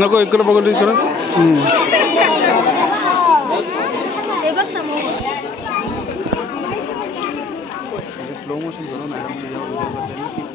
नको इकडे बघू इकडं. स्लो मोशन करो मॅडम.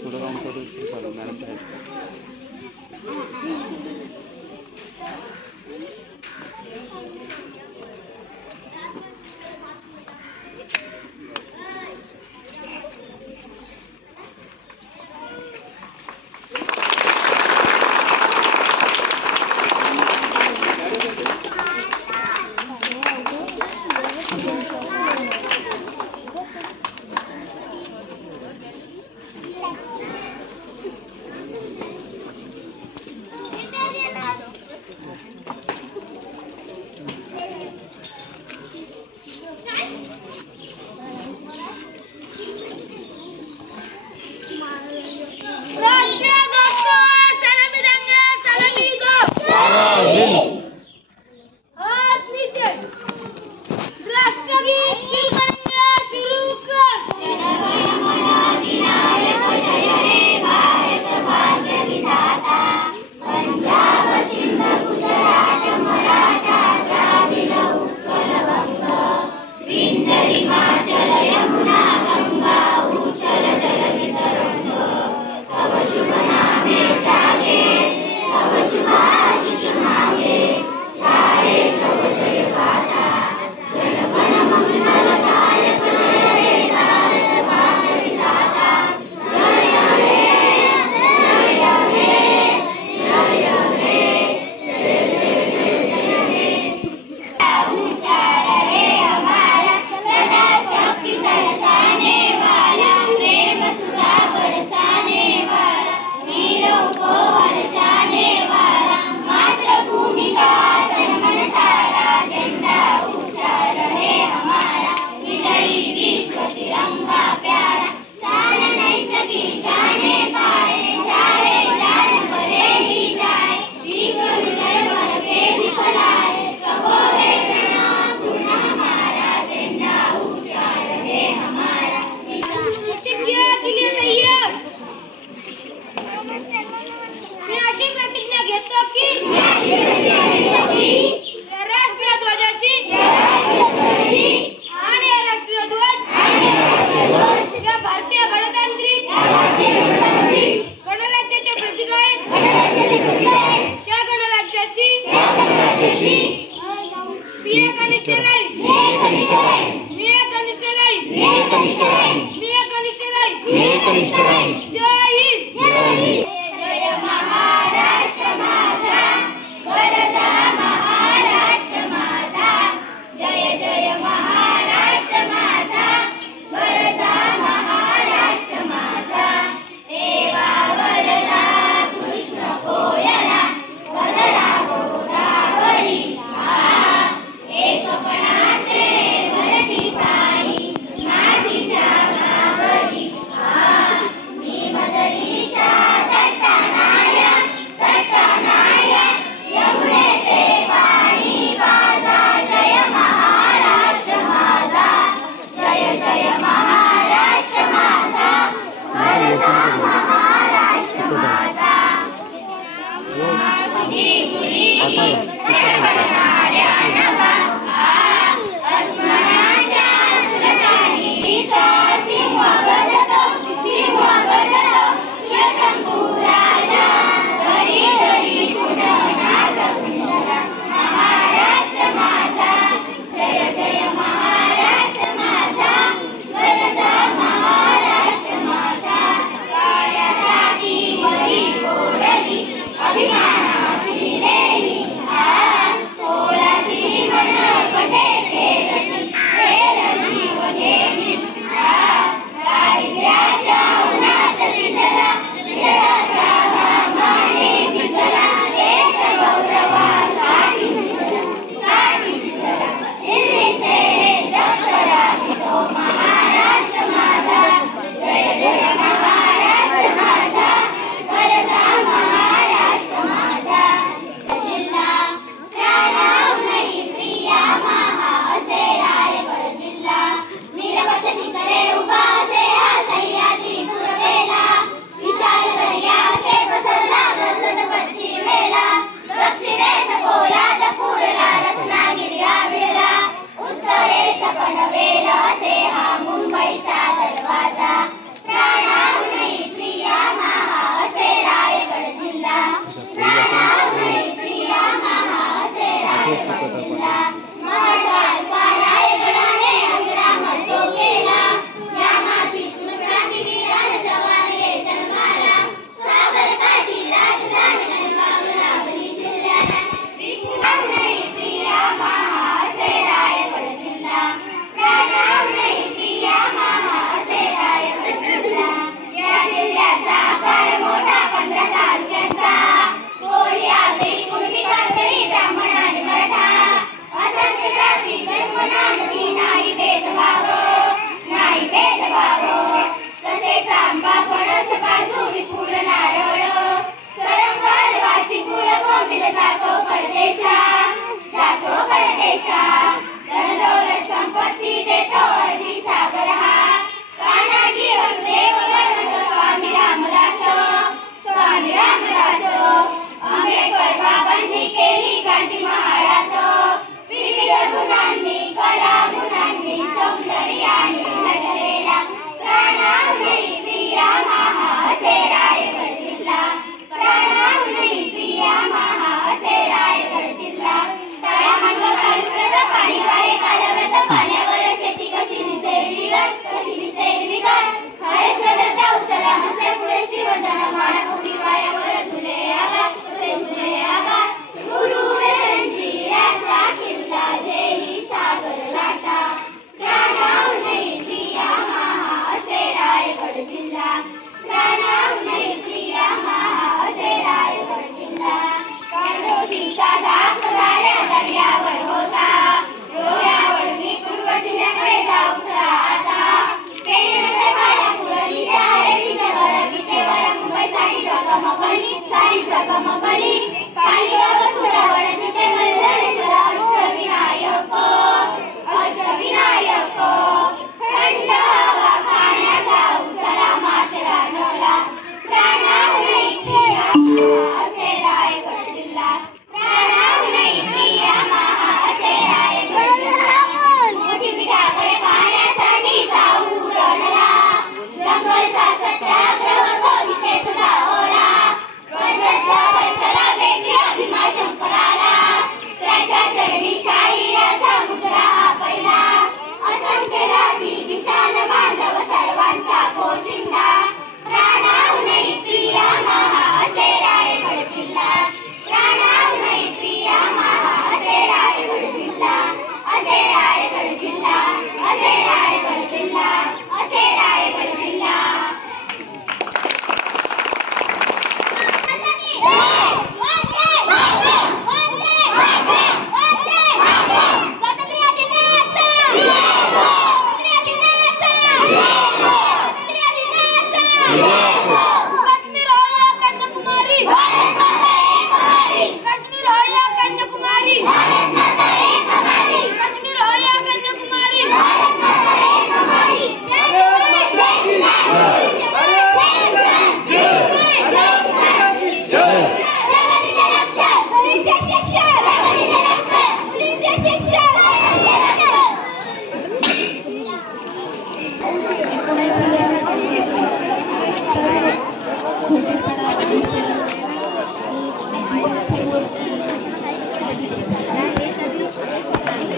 थोडं काम करू चालू मॅडम. जातो परदेशा धनदौलत संपत्ती देतो अरबी सागर हा कानाजी वसुदेव बनवतो स्वामी रामदास आंबेडकर बाबांनी केली क्रांती महाराज विविध गुणांनी कला गुणांनी सौंदर्याने नटलेला प्राणाहुनी प्रिया महा असे रायगड जिल्हा प्राणाहुनी प्रिया महा असे रायगड जिल्हा तळामांग तालुक्याचा पाणी वारे कालव्यात पाण्यावर शेती कशी निसैली हरेश्वराच्या उचला मसे पुढे शिवधन माणा उडी वाऱ्यावर तुले आगा गुरु रणजिराचा किल्ला झेली सागर लाटा प्राणाहुनी प्रिया महा असे रायगड जिल्हा प्राणाहुनी प्रिया महा असे रायगड जिल्हा कांडोजींचा दास साऱ्या दर्यावर होता डोळ्यावर मी पूर्वजिल्ह्याकडे जाऊ आता पेननंतर माझ्या पुरली त्या विजयवर विजयवर मुंबईसाठी जगमगली कालिगाव सुरावड तिथे मल्लेश्वर अष्टविनायक थंड हवा खाण्याचा उचला माथेरानला प्राणाहुनी प्रिया असे रायगड जिल्हा प्राणाहुनी प्रिया महा असे रायगड जिल्हा मोठी पिठाकडे पाहण्यासाठी जाऊ उरणला जंगलचा सत्याग्रह तो इथे तुला ओला वरचला भेटला भीमाशंकराला त्याच्या चरणी शाहिराचा मुद्रा हा पहिला असंख्य जाती किसान बांधव सर्वांचा पोशिंदा प्राणाहुनी प्रिया महा असे रायगड जिल्हा प्राणाहुनी प्रिया महा असे रायगड जिल्हा असे रायगड जिल्हा असे रायगड जिल्हा असे रायगड जिल्हा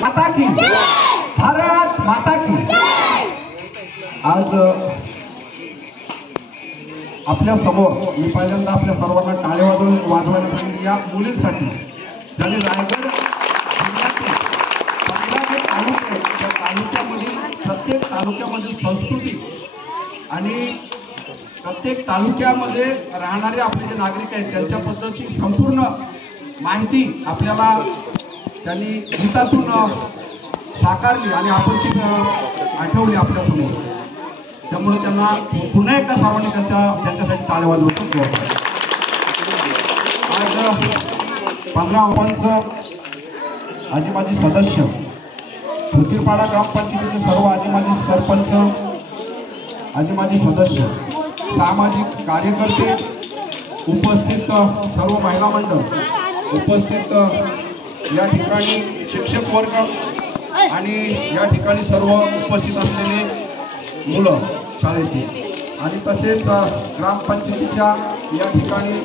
माता की भारत माता की आज आपल्या समोर मी पहिल्यांदा आपल्या सर्वांना टाळ्या वाजवायला सांगितले या मुलींसाठी ज्यांनी रायगड जिल्ह्यातील 15 जे तालुके आहेत त्या तालुक्यामधील प्रत्येक तालुक्यामधील संस्कृती आणि प्रत्येक तालुक्यामध्ये राहणारे आपले जे नागरिक आहेत त्यांच्याबद्दलची संपूर्ण माहिती आपल्याला त्यांनी गीतातून साकारली आणि आपण ती आठवली आपल्यासमोर. त्यामुळे त्यांना पुन्हा एकदा सर्वांनी त्यांच्यासाठी टाळ्या वाजवू शकतो. आज 15 ऑगस्ट आजी माजी सदस्य फुकीरपाडा ग्रामपंचायतीचे सर्व आजी माजी सरपंच आजी माजी सदस्य सामाजिक कार्यकर्ते उपस्थित सर्व महिला मंडळ उपस्थित या ठिकाणी शिक्षक वर्ग आणि या ठिकाणी सर्व उपस्थित असलेले मुलं शाळेची आणि तसेच ग्रामपंचायतीच्या या ठिकाणी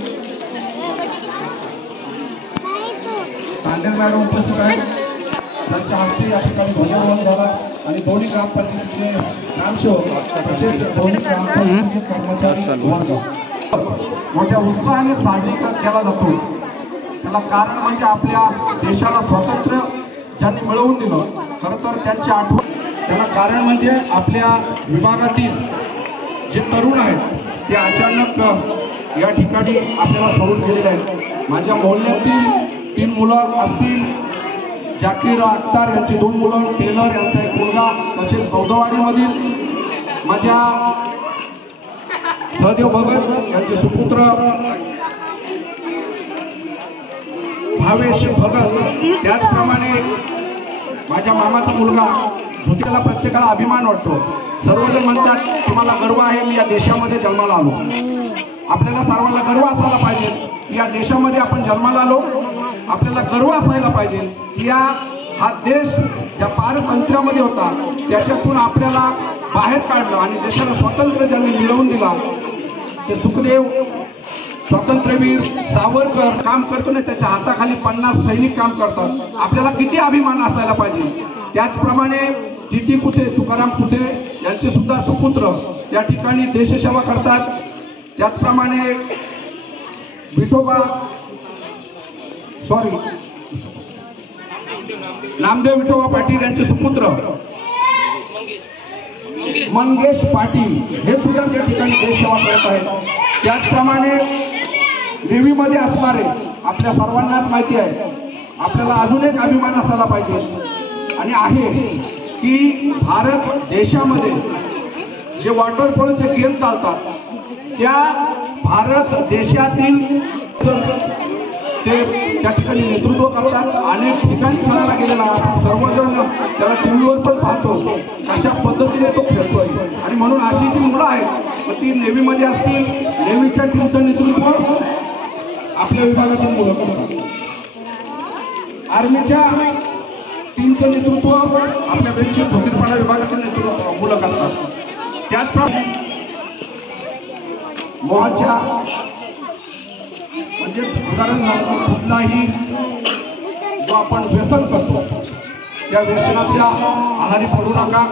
तांडेल मॅडम उपस्थित आहेत. त्यांच्या हस्ते या ठिकाणी ध्वजारोहण झाला आणि दोन्ही ग्रामपंचायतीचे ग्रामसेवक तसेच दोन्ही ग्रामपंचायतीचे कर्मचारी वर्ग मोठ्या उत्साहाने साजरी केला जातो. त्याला कारण म्हणजे आपल्या देशाला स्वातंत्र्य ज्यांनी मिळवून दिलं खरं तर त्यांची आठवण. त्याला कारण म्हणजे आपल्या विभागातील जे तरुण आहेत ते अचानक या ठिकाणी आपल्याला सोडून गेलेले आहेत. माझ्या मोहल्ल्यातील 3 मुलं असतील, जाकीर अख्तार यांची 2 मुलं, टेलर यांचा 1 मुलगा, तसेच गौदवाडीमधील माझ्या सहदेव भगत यांचे सुपुत्र भावेश भगत, त्याचप्रमाणे माझ्या मामाचा मुलगा ज्योतिला प्रत्येकाला अभिमान वाटतो. सर्वजण म्हणतात तुम्हाला गर्व आहे, मी या देशामध्ये जन्माला आलो. आपल्याला सर्वांना गर्व असायला पाहिजे की या देशामध्ये आपण जन्माला आलो. आपल्याला गर्व असायला पाहिजे की हा देश ज्या पारतंत्र्यामध्ये होता त्याच्यातून आपल्याला बाहेर काढलं आणि देशाला स्वातंत्र्य ज्यांनी मिळवून दिला ते सुखदेव, स्वातंत्र्यवीर सावरकर काम करतो ना, त्याच्या हाताखाली 50 सैनिक काम करतात. आपल्याला किती अभिमान असायला पाहिजे. त्याचप्रमाणे टी कुथे, तुकाराम कुथे यांचे सुद्धा सुपुत्र त्या ठिकाणी देशसेवा करतात. त्याचप्रमाणे नामदेव विठोबा पाटील यांचे सुपुत्र मंगेश पाटील हे सुद्धा त्या ठिकाणी देशसेवा करत आहेत. त्याचप्रमाणे नेव्हीमध्ये असणारे आपल्या सर्वांनाच माहिती आहे, आपल्याला अजून एक अभिमान असायला पाहिजे आणि आहे की भारत देशामध्ये जे वॉटर पोलोचे गेम चालतात त्या भारत देशातील ते त्या ठिकाणी नेतृत्व करतात. अनेक ठिकाणी खेळायला गेलेला सर्वजण त्याला टीव्हीवर पण पाहतो अशा पद्धतीने तो खेळतोय. आणि म्हणून अशी जी मुलं आहेत ती नेव्हीमध्ये असतील, नेव्हीच्या टीमचं नेतृत्व आपल्या विभागातील मुलं करतात, आर्मीच्या टीमचं नेतृत्व आपल्या बेडशीट धोतीरपाडा विभागातील नेतृत्व मुलं करतात. त्याचप्रमाणे मोहाच्या म्हणजे उदाहरण कुठलाही जो आपण व्यसन करतो त्या व्यसनाच्या आहारी पडू नका.